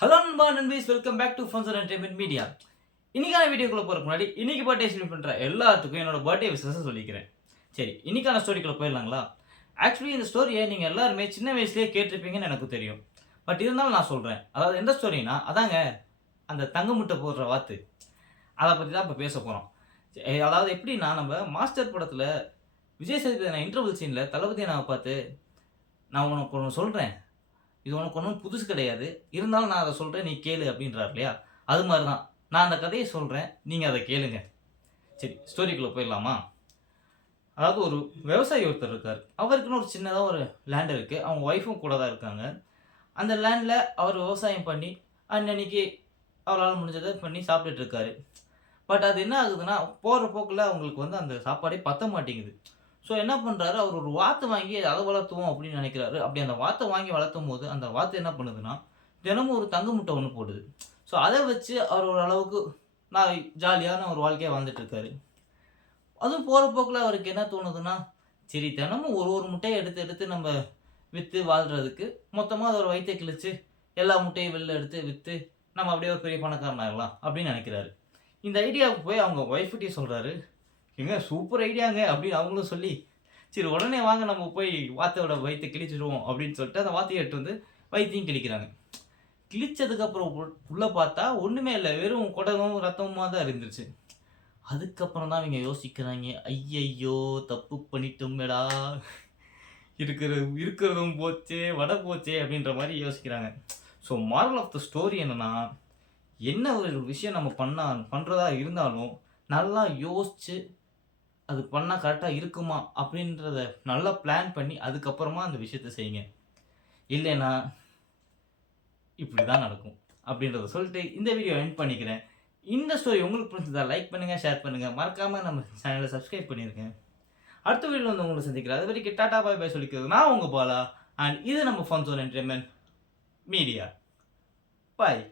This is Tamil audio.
ஹலோ நண்பா நண்பீஸ், welcome back to funs and entertainment media. இன்னைக்கான வீடியோக்குள்ள போறதுக்கு முன்னாடி இன்னைக்கு பர்த்டே செலிப்ரேட் பண்ற எல்லாத்துக்கும் என்னோட பர்த்டே விஷஸ் சொல்லிக்கிறேன். சரி, இன்னைக்கான ஸ்டோரிக்குள்ள போயிடலாங்களா? ஆக்சுவலி இந்த ஸ்டோரியை நீங்க எல்லாருமே சின்ன வயசுலயே கேட்டிருப்பீங்கன்னு எனக்கு தெரியும். பட் இருந்தாலும் நான் சொல்றேன். அதாவது எந்த ஸ்டோரினா அதாங்க அந்த தங்க முட்டை போடுற வாத்து. அதை பத்தி தான் இப்போ பேச போறோம். அதாவது எப்படின்னா நம்ம மாஸ்டர் படத்துல விஜய் சேதுபதி இன்டர்வல் சீன்ல தளபதி நான் பார்த்து நான் உனக்கு ஒன்று சொல்றேன், இது உனக்கு ஒன்றும் புதுசு கிடையாது. இருந்தாலும் நான் அத சொல்றேன், நீ கேளு அப்படின்றார் இல்லையா? அது மாரி தான். நான் அந்த கதைய சொல்றேன், நீங்க அத கேளுங்க. சரி, ஸ்டோரிக்குள்ள போயிடலாமா? அதாவது ஒரு விவசாயி ஒருத்தர் இருக்காரு. அவருக்குன்னு ஒரு சின்னதா ஒரு லேண்ட் இருக்கு. அவங்க ஒய்ஃபும் கூட தான் இருக்காங்க. அந்த லேண்ட்ல அவர் விவசாயம் பண்ணி, அன்னன்னைக்கு அவரால முடிஞ்சத பண்ணி சாப்பிட்டுட்டு இருக்காரு. பட் அது என்ன ஆகுதுன்னா, போற போக்குல அவங்களுக்கு வந்து அந்த சாப்பாடே பத்த மாட்டேங்குது. ஸோ என்ன பண்றாரு, அவர் ஒரு வாத்து வாங்கி அத வளர்த்துவோம் அப்படின்னு நினைக்கிறாரு. அப்படி அந்த வாத்த வாங்கி வளர்த்தும்போது, அந்த வாத்து என்ன பண்ணுதுன்னா, தினமும் ஒரு தங்க முட்டை ஒண்ணு போடுது. ஸோ அத வச்சு அவர் ஒரு அளவுக்கு நான் ஜாலியான ஒரு வாழ்க்கைய வாழ்ந்துட்டு இருக்காரு. அதுவும் போற போக்குல அவருக்கு என்ன தோணுதுன்னா, சரி தினமும் ஒரு ஒரு முட்டைய எடுத்து எடுத்து நம்ம வித்து வாழ்றதுக்கு, மொத்தமா அத ஒரு வயித்த கிழிச்சு, எல்லா முட்டையும் வெளில எடுத்து வித்து, நம்ம அப்படியே ஒரு பெரிய பணக்காரன் ஆயிரலாம் அப்படின்னு நினைக்கிறாரு. இந்த ஐடியாவுக்கு போய் அவங்க ஒய்ஃப்ட்டயும் சொல்றாரு. "ஏங்க சூப்பர் ஐடியாங்க" அப்படின்னு அவங்களும் சொல்லி, சரி உடனே வாங்க நம்ம போய் வாத்தோட வயித்த கிழிச்சிடுவோம் அப்படின்னு சொல்லிட்டு, அந்த வாத்தைய எடுத்துட்டு வந்து வயித்தையும் கிழிக்கிறாங்க. கிழிச்சதுக்கு அப்புறம் உள்ள பார்த்தா ஒண்ணுமே இல்ல. வெறும் குடலும், ரத்தமுமா தான் இருந்துச்சு. அதுக்கப்புறம் தான் இவங்க யோசிக்கிறாங்க, "ஐயய்யோ! தப்பு பண்ணிட்டோமேடா! இருக்கிறதும் போச்சே, வட போச்சே" அப்படின்ற மாரி யோசிக்கிறாங்க. So moral of the story என்னன்னா, என்ன ஒரு விஷயம் நம்ம பண்றதா இருந்தாலும், நல்லா யோசிச்சு, அது பண்ணா கரெக்ட்டா இருக்குமா? அப்படின்றத நல்லா பிளான் பண்ணி, அதுக்கப்புறமா அந்த விஷயத்த செய்யுங்க. இல்லைன்னா, இப்படி தான் நடக்கும். அப்படின்றத சொல்லிட்டு இந்த வீடியோ எண்ட் பண்ணிக்கிறேன். இந்த ஸ்டோரி உங்களுக்கு பிடிச்சிருந்தா லைக் பண்ணுங்க, ஷேர் பண்ணுங்க. மறக்காம நம்ம சேனல சப்ஸ்கிரைப் பண்ணிருங்க. அடுத்த வீடியோல வந்து உங்கள சந்திக்கிறேன். அதுவரைக்கும் டாடா பாய் பாய் சொல்லிக்கிறது நான் உங்க பாலா. அண்ட் இது நம்ம ஃபன் ஜோன் என்டர்டெயின்மென்ட் மீடியா. பாய்.